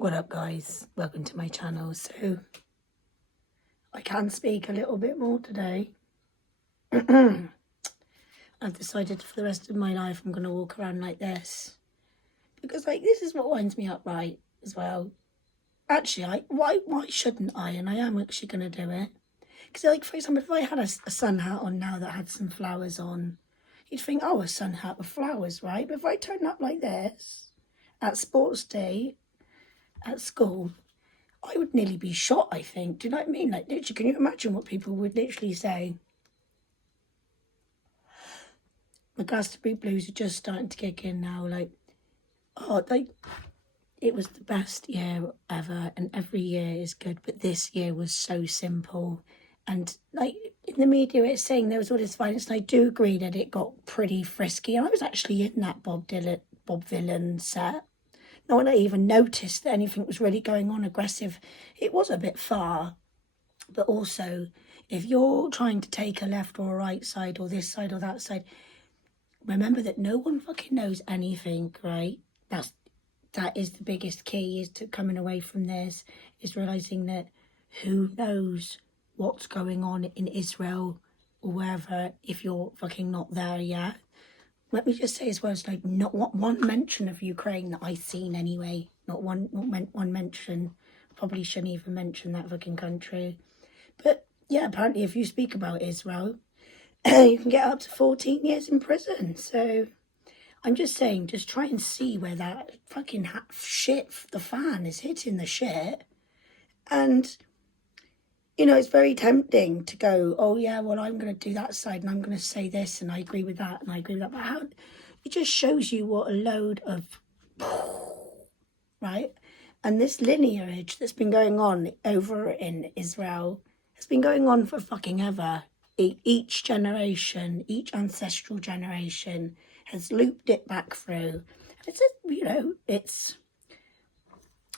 What up, guys? Welcome to my channel. So I can speak a little bit more today. I've decided for the rest of my life I'm going to walk around like this, because this is what winds me up right as well. Actually, why shouldn't I? And I am actually going to do it, because for example, if I had a sun hat on now that had some flowers on, you'd think, oh, a sun hat with flowers, right? But if I turn up like this at sports day at school, I would nearly be shot, I think. Do you know what I mean? Literally, can you imagine what people would literally say? The Glastonbury Blues are just starting to kick in now. It was the best year ever, and every year is good, but this year was so simple. And in the media, it's saying there was all this violence, and I do agree that it got pretty frisky. And I was actually in that Bob Dylan set. No one even noticed that anything was really going on aggressive. It was a bit far, but also if you're trying to take a left or a right side or this side or that side, remember that no one fucking knows anything, right? That is the biggest key, is to coming away from this, is realising that who knows what's going on in Israel or wherever if you're fucking not there yet. Let me just say as well, it's not one mention of Ukraine that I've seen anyway. Not one mention. Probably shouldn't even mention that fucking country. But yeah, apparently if you speak about Israel, you can get up to 14 years in prison. So I'm just saying, just try and see where that fucking shit, the fan is hitting the shit. And it's very tempting to go, oh yeah, well, I'm going to do that side and I'm going to say this and I agree with that and I agree with that. But it just shows you what a load of, right? And this lineage that's been going on over in Israel has been going on for fucking ever. Each generation, each ancestral generation has looped it back through. It's it's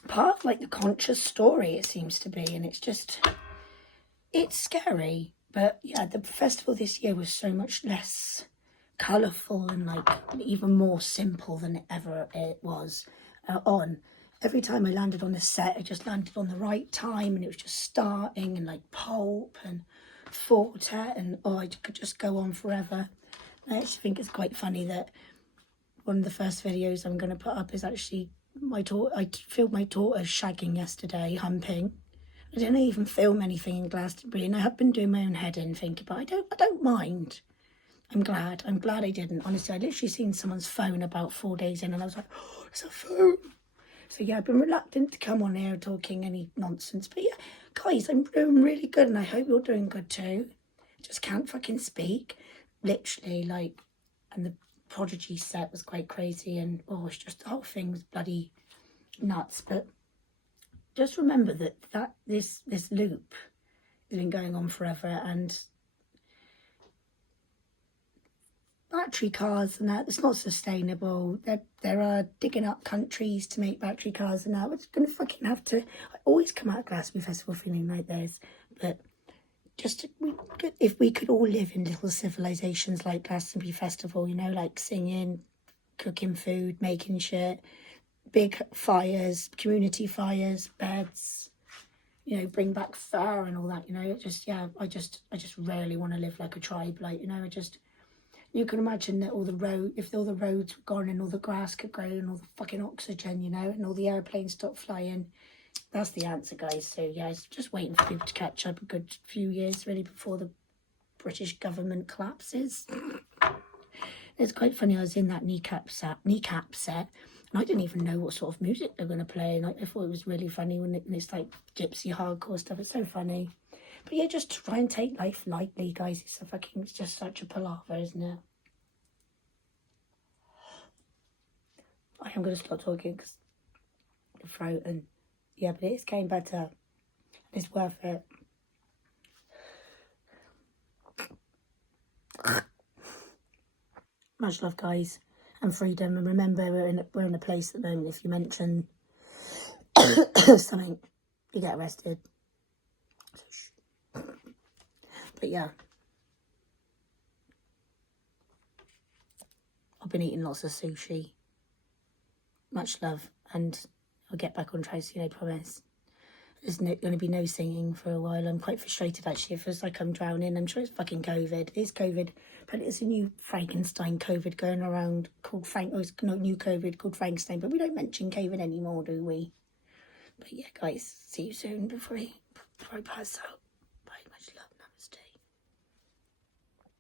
part of the conscious story, it seems to be, and it's scary. But yeah, the festival this year was so much less colourful and even more simple than ever it was on. Every time I landed on the set, I just landed on the right time, and it was just starting and pulp and fortet, and I could just go on forever. I actually think it's quite funny that one of the first videos I'm going to put up is actually my daughter. I filmed my daughter shagging yesterday, humping. I didn't even film anything in Glastonbury, and I have been doing my own head in thinking, but I don't mind. I'm glad I didn't. Honestly, I literally seen someone's phone about 4 days in, and I was like, oh, it's a phone. So yeah, I've been reluctant to come on here talking any nonsense. But yeah, guys, I'm doing really good, and I hope you're doing good too. Just can't fucking speak. Literally, and the Prodigy set was quite crazy, and it's just the whole thing was bloody nuts. But just remember that this loop has been going on forever, and battery cars and that, it's not sustainable. There are digging up countries to make battery cars and that. We're just going to fucking have to. I always come out of Glastonbury Festival feeling like this, but if we could all live in little civilizations like Glastonbury Festival, singing, cooking food, making shit, big fires, community fires, beds, bring back fur and all that, I just really want to live like a tribe, you can imagine that if all the roads were gone and all the grass could grow and all the fucking oxygen, and all the airplanes stopped flying. That's the answer, guys. So yeah, it's just waiting for people to catch up a good few years really before the British government collapses. It's quite funny, I was in that kneecap set, and I didn't even know what sort of music they were going to play. And I thought it was really funny when it's gypsy hardcore stuff. It's so funny. But yeah, just try and take life lightly, guys. It's just such a palaver, isn't it? I am going to stop talking because the throat, and yeah, but it's getting better. It's worth it. Much love, guys, and freedom. And remember, we're in a place at the moment, if you mention something, you get arrested. But yeah, I've been eating lots of sushi. Much love, and I'll get back on track soon, I promise. There's going to be no singing for a while. I'm quite frustrated, actually. It feels like I'm drowning. I'm sure it's fucking COVID. It's COVID. But it's a new Frankenstein COVID going around called Frank... Oh, it's not new COVID called Frankenstein. But we don't mention COVID anymore, do we? But yeah, guys, see you soon before I pass out.